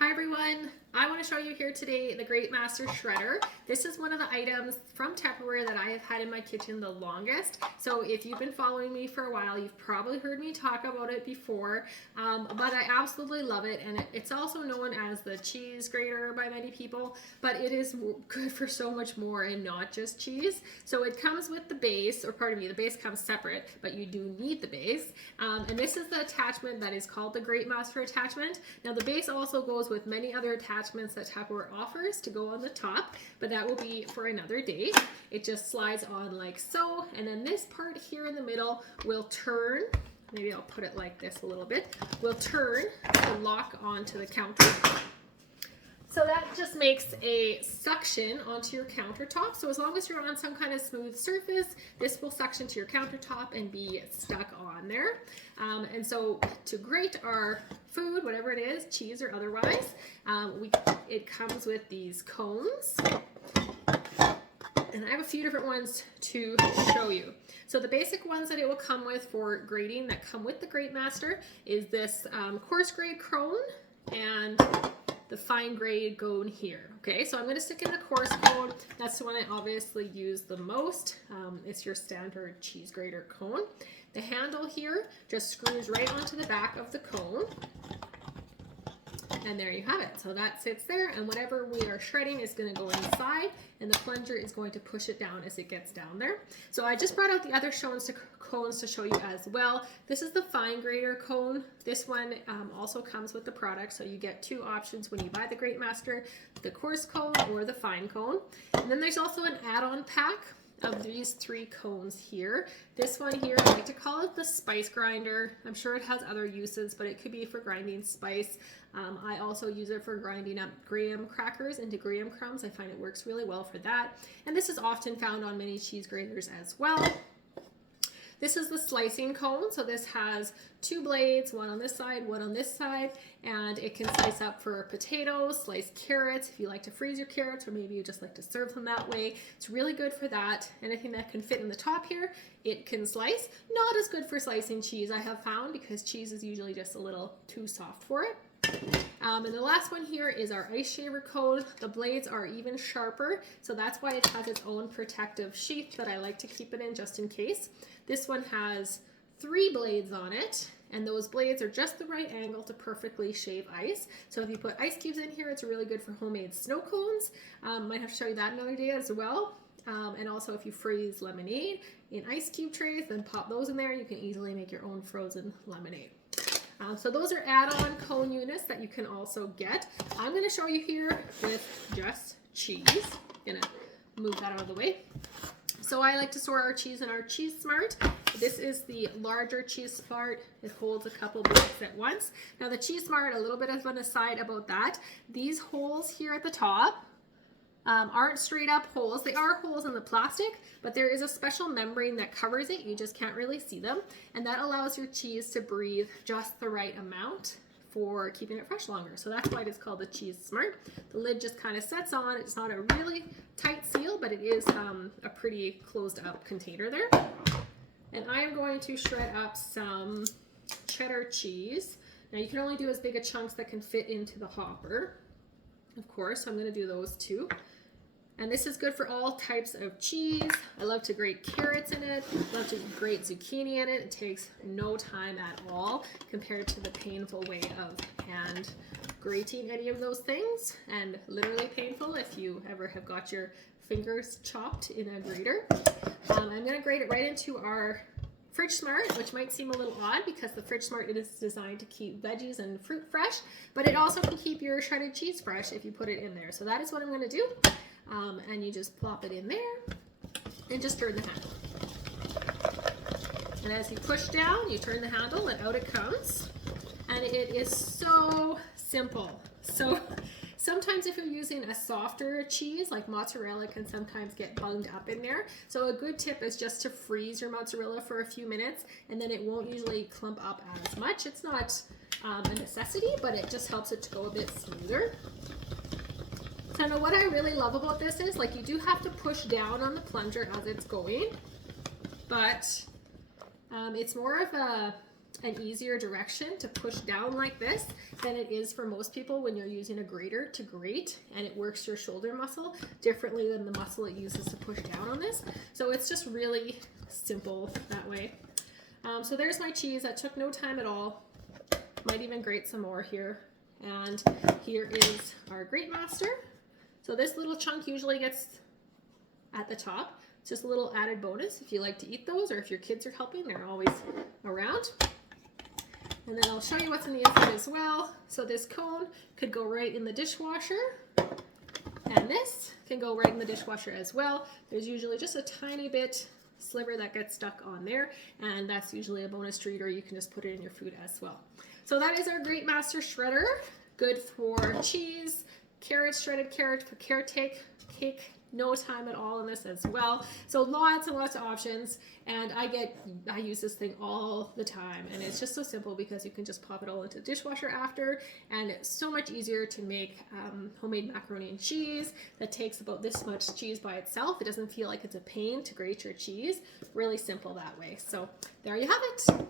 Hi everyone, I want to show you here today the GrateMaster shredder. This is one of the items from Tupperware that I have had in my kitchen the longest. So if you've been following me for a while, you've probably heard me talk about it before, but I absolutely love it. And it's also known as the cheese grater by many people, but it is good for so much more and not just cheese. So it comes with the base, or pardon me, the base comes separate, but you do need the base. And this is the attachment that is called the GrateMaster attachment. Now the base also goes with many other attachments that Tupperware offers to go on the top, but that will be for another day. It just slides on like so, and then this part here in the middle will turn. Maybe I'll put it like this a little bit. Will turn to lock onto the counter. So that just makes a suction onto your countertop. So as long as you're on some kind of smooth surface, this will suction to your countertop and be stuck on there. And so to grate our food, whatever it is, cheese or otherwise, it comes with these cones. And I have a few different ones to show you. So the basic ones that it will come with for grating that come with the GrateMaster is this coarse grade cone and the fine grade cone here. Okay, so I'm going to stick in the coarse cone. That's the one I obviously use the most. It's your standard cheese grater cone. The handle here just screws right onto the back of the cone. And there you have it. So that sits there, and whatever we are shredding is going to go inside, and the plunger is going to push it down as it gets down there. So I just brought out the other cones to show you as well. This is the fine grater cone. This one also comes with the product, so you get two options when you buy the GrateMaster, the coarse cone or the fine cone. And then there's also an add-on pack of these three cones here. This one here, I like to call it the spice grinder. I'm sure it has other uses, but it could be for grinding spice. I also use it for grinding up graham crackers into graham crumbs. I find it works really well for that. And this is often found on many cheese graters as well. This is the slicing cone. So this has two blades, one on this side, one on this side, and it can slice up for potatoes, slice carrots if you like to freeze your carrots, or maybe you just like to serve them that way. It's really good for that. Anything that can fit in the top here, it can slice. Not as good for slicing cheese, I have found, because cheese is usually just a little too soft for it. And the last one here is our ice shaver cone. The blades are even sharper, so that's why it has its own protective sheath that I like to keep it in just in case. This one has 3 blades on it, and those blades are just the right angle to perfectly shave ice. So if you put ice cubes in here, it's really good for homemade snow cones. Might have to show you that another day as well. And also if you freeze lemonade in ice cube trays, then pop those in there. You can easily make your own frozen lemonade. So those are add-on cone units that you can also get. I'm going to show you here with just cheese. I'm going to move that out of the way. So I like to store our cheese in our Cheese Smart. This is the larger Cheese Smart. It holds a couple bags at once. Now the Cheese Smart, a little bit of an aside about that. These holes here at the top aren't straight up holes. They are holes in the plastic, but there is a special membrane that covers it. You just can't really see them. And that allows your cheese to breathe just the right amount for keeping it fresh longer. So that's why it is called the Cheese Smart. The lid just kind of sets on. It's not a really tight seal, but it is a pretty closed up container there. And I'm going to shred up some cheddar cheese. Now you can only do as big a chunks that can fit into the hopper, of course. So I'm going to do those two. And this is good for all types of cheese. I love to grate carrots in it. I love to grate zucchini in it. It takes no time at all compared to the painful way of hand grating any of those things. And literally painful if you ever have got your fingers chopped in a grater. I'm going to grate it right into our Fridge Smart, which might seem a little odd because the Fridge Smart is designed to keep veggies and fruit fresh, but it also can keep your shredded cheese fresh if you put it in there. So that is what I'm going to do. And you just plop it in there and just turn the handle. And as you push down, you turn the handle and out it comes. And it is so simple. So sometimes if you're using a softer cheese, like mozzarella can sometimes get bunged up in there. So a good tip is just to freeze your mozzarella for a few minutes, and then it won't usually clump up as much. It's not a necessity, but it just helps it to go a bit smoother. So now what I really love about this is, like, you do have to push down on the plunger as it's going, but it's more of a an easier direction to push down like this than it is for most people when you're using a grater to grate, and it works your shoulder muscle differently than the muscle it uses to push down on this. So it's just really simple that way. So there's my cheese. That took no time at all. Might even grate some more here. And here is our GrateMaster. So this little chunk usually gets at the top. It's just a little added bonus if you like to eat those, or if your kids are helping, they're always around. And then I'll show you what's in the inside as well. So this cone could go right in the dishwasher, and this can go right in the dishwasher as well. There's usually just a tiny bit sliver that gets stuck on there, and that's usually a bonus treat, or you can just put it in your food as well. So that is our GrateMaster shredder. Good for cheese, carrots, shredded carrot for carrot cake. No time at all in this as well. So lots and lots of options, and I use this thing all the time, and it's just so simple because you can just pop it all into the dishwasher after, and it's so much easier to make homemade macaroni and cheese that takes about this much cheese by itself. It doesn't feel like it's a pain to grate your cheese. Really simple that way. So there you have it.